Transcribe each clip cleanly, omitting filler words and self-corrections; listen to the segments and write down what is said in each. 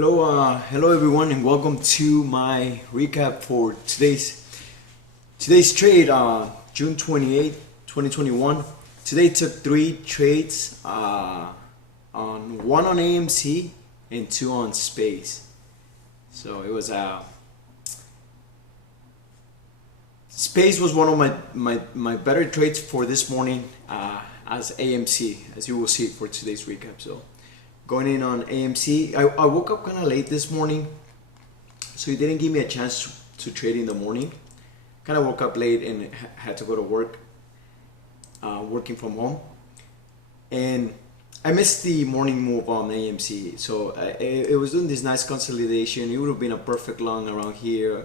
Hello everyone, and welcome to my recap for today's trade, June 28th, 2021. Today took three trades, on one on AMC and two on Space. So it was Space was one of my better trades for this morning, as AMC, as you will see for today's recap. So going in on AMC, I woke up kind of late this morning, so it didn't give me a chance to trade in the morning. Kind of woke up late and had to go to work, working from home, and I missed the morning move on AMC. So it was doing this nice consolidation. It would have been a perfect long around here,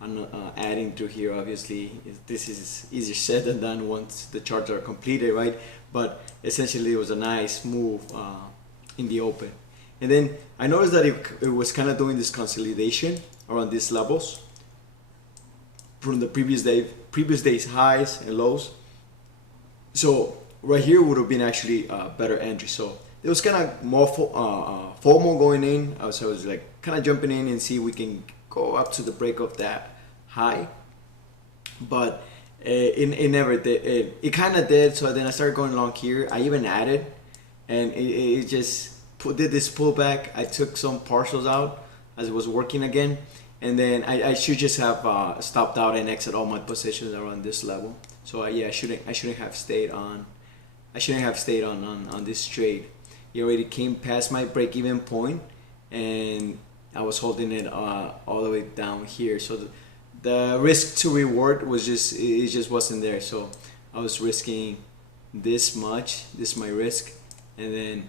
and adding to here. Obviously, this is easier said than done once the charts are completed, right? But essentially, it was a nice move in the open. And then I noticed that it was kind of doing this consolidation around these levels from the previous day's highs and lows. So right here would have been actually a better entry. So it was kind of more FOMO going in. So I was like kind of jumping in and see if we can go up to the break of that high. But it never did. It kind of did. So then I started going long here. I even added, and it just did this pullback. I took some partials out as it was working again, and then I should just have stopped out and exit all my positions around this level. So yeah, I shouldn't have stayed on. I shouldn't have stayed on this trade. It already came past my break-even point, and I was holding it all the way down here. So the risk to reward was it just wasn't there. So I was risking this much. This is my risk, and then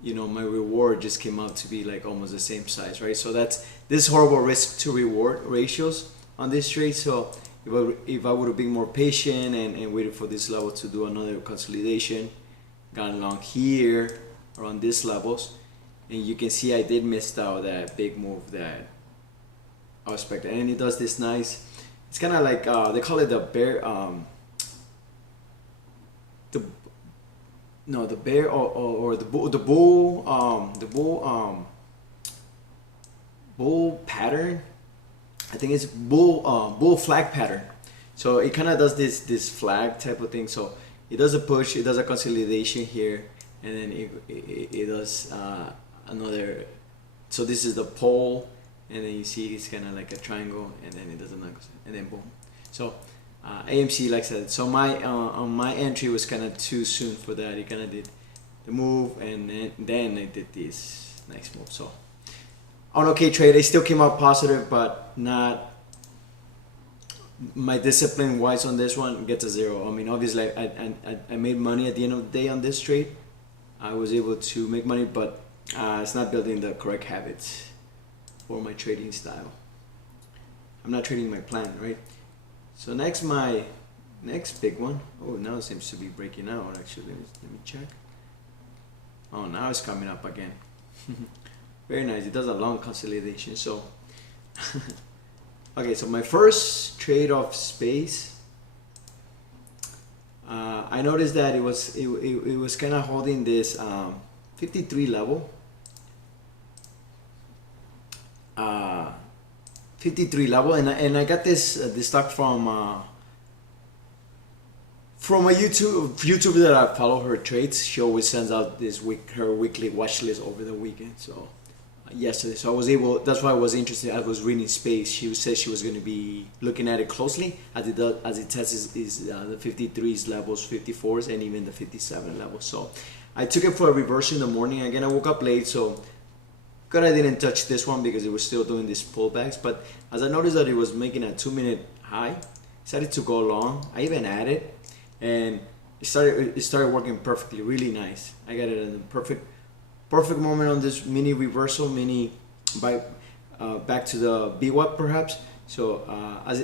my reward just came out to be like almost the same size, right? So that's this horrible risk to reward ratios on this trade. So if I would have been more patient and waited for this level to do another consolidation, got along here around these levels, and you can see I did miss out that big move that I was expecting. And it does this nice, it's kind of like they call it the bear, the bear or the bull pattern. I think it's bull flag pattern. So it kind of does this flag type of thing. So it does a push, it does a consolidation here, and then it does another. So this is the pole, and then you see it's kind of like a triangle, and then it does another, and then boom. So AMC, like I said, so my entry was kind of too soon for that. It kind of did the move, and then it did this nice move. So on okay trade, I still came out positive, but not my discipline wise on this one gets a zero. I mean, obviously I made money at the end of the day on this trade. I was able to make money, but it's not building the correct habits for my trading style. I'm not trading my plan, right? So my next big one. Oh, now it seems to be breaking out. Actually, let me check. Oh, now it's coming up again. Very nice. It does a long consolidation. So, okay. So my first trade of Space. I noticed that it was kind of holding this 53 level. 53 level, and I got this stock from a YouTuber that I follow her trades. She always sends out her weekly watch list over the weekend. So yesterday, so I was able. That's why I was interested. I was reading Space. She said she was going to be looking at it closely as it tests the 53s levels, 54s, and even the 57 levels. So I took it for a reverse in the morning. Again, I woke up late, so good I didn't touch this one because it was still doing these pullbacks. But as I noticed that it was making a 2-minute high, decided to go long. I even added, and it started working perfectly, really nice. I got it at the perfect moment on this mini reversal, back to the VWAP perhaps. So as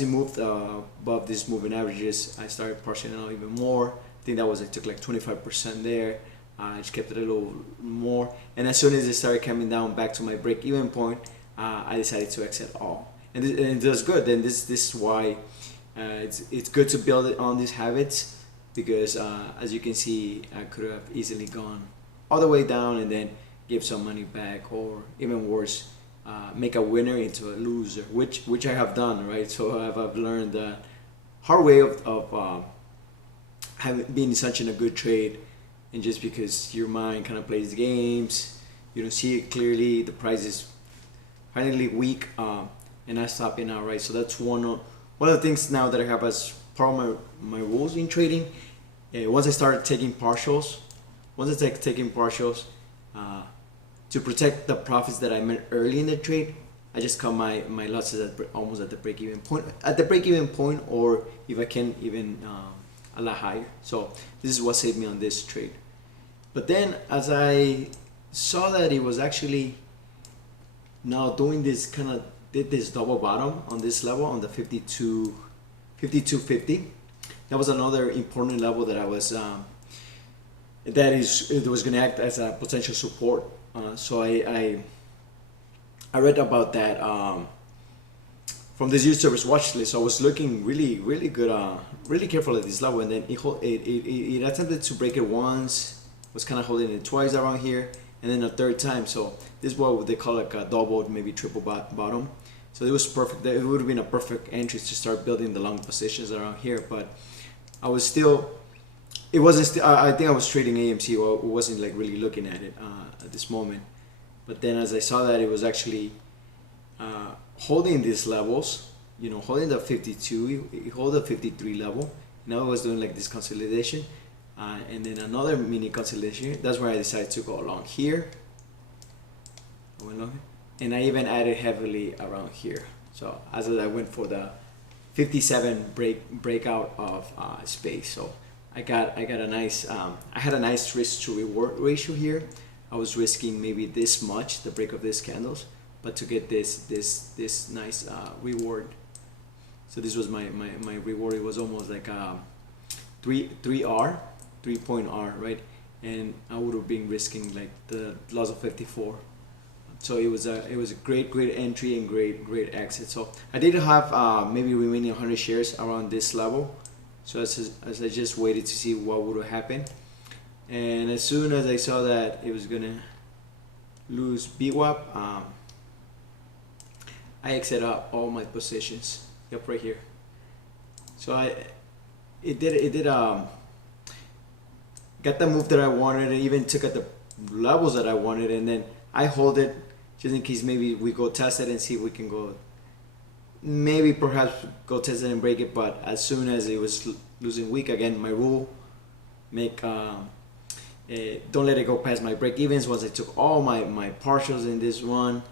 it moved above these moving averages, I started partially out even more. I think I took like 25% there. I just kept it a little more, and as soon as it started coming down back to my break-even point, I decided to exit all, and it does good. Then this is why it's good to build it on these habits, because as you can see, I could have easily gone all the way down and then give some money back, or even worse, make a winner into a loser, which I have done, right? So I've learned the hard way of having been such in a good trade, and just because your mind kind of plays games, you don't see it clearly, the price is finally weak, and I stop in now, right? So that's one of the things now that I have as part of my rules in trading. Once I started taking partials, to protect the profits that I made early in the trade, I just cut my losses almost at the break-even point, or if I can, even a lot higher. So this is what saved me on this trade. But then as I saw that it was actually now doing this did this double bottom on this level, on the 52.50. That was another important level that I was it was going to act as a potential support. So I read about that from this YouTuber's watch list. So I was looking really good, really careful at this level, and then it attempted to break it once, was kind of holding it twice around here, and then a third time. So this is what they call like a double, maybe triple bottom. So it was perfect. It would have been a perfect entry to start building the long positions around here, but I was still. It wasn't. I think I was trading AMC, or wasn't like really looking at it at this moment. But then, as I saw that it was actually holding these levels, holding the 52, it hold the 53 level. Now it was doing like this consolidation, and then another mini consolidation. That's where I decided to go along here. I went long, and I even added heavily around here. So as I went for the 57 breakout of space. So I got a nice I had a nice risk to reward ratio here. I was risking maybe this much, the break of these candles, but to get this nice reward. So this was my reward. It was almost like a 3-point R, right? And I would have been risking like the loss of 54. So it was a great entry and great exit. So I did have maybe remaining 100 shares around this level. So as I just waited to see what would happen, and as soon as I saw that it was gonna lose BWAP, I exited up all my positions. Yep, right here. So it did got the move that I wanted, and even took at the levels that I wanted, and then I hold it just in case maybe we go test it and see if we can go, maybe perhaps go test it and break it. But as soon as it was losing weak again, my rule, don't let it go past my break evens. Once I took all my partials in this one,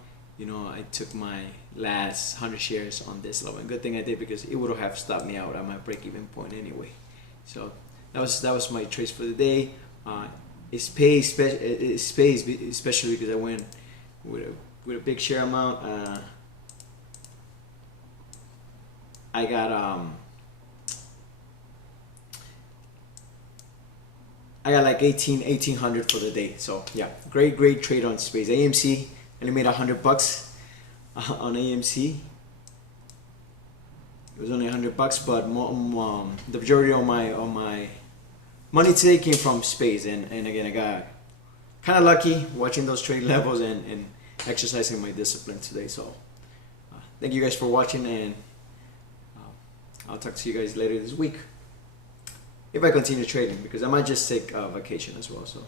I took my last 100 shares on this level, and good thing I did, because it would have stopped me out at my break even point anyway. So that was my trades for the day. It pays especially because I went with a big share amount. I got like 1800 for the day. So yeah, great trade on space. AMC, I only made $100 on AMC. It was only $100, but the majority of my money today came from space, and again, I got kind of lucky watching those trade levels and exercising my discipline today. So thank you guys for watching, and I'll talk to you guys later this week if I continue trading, because I might just take a vacation as well. So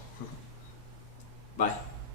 bye.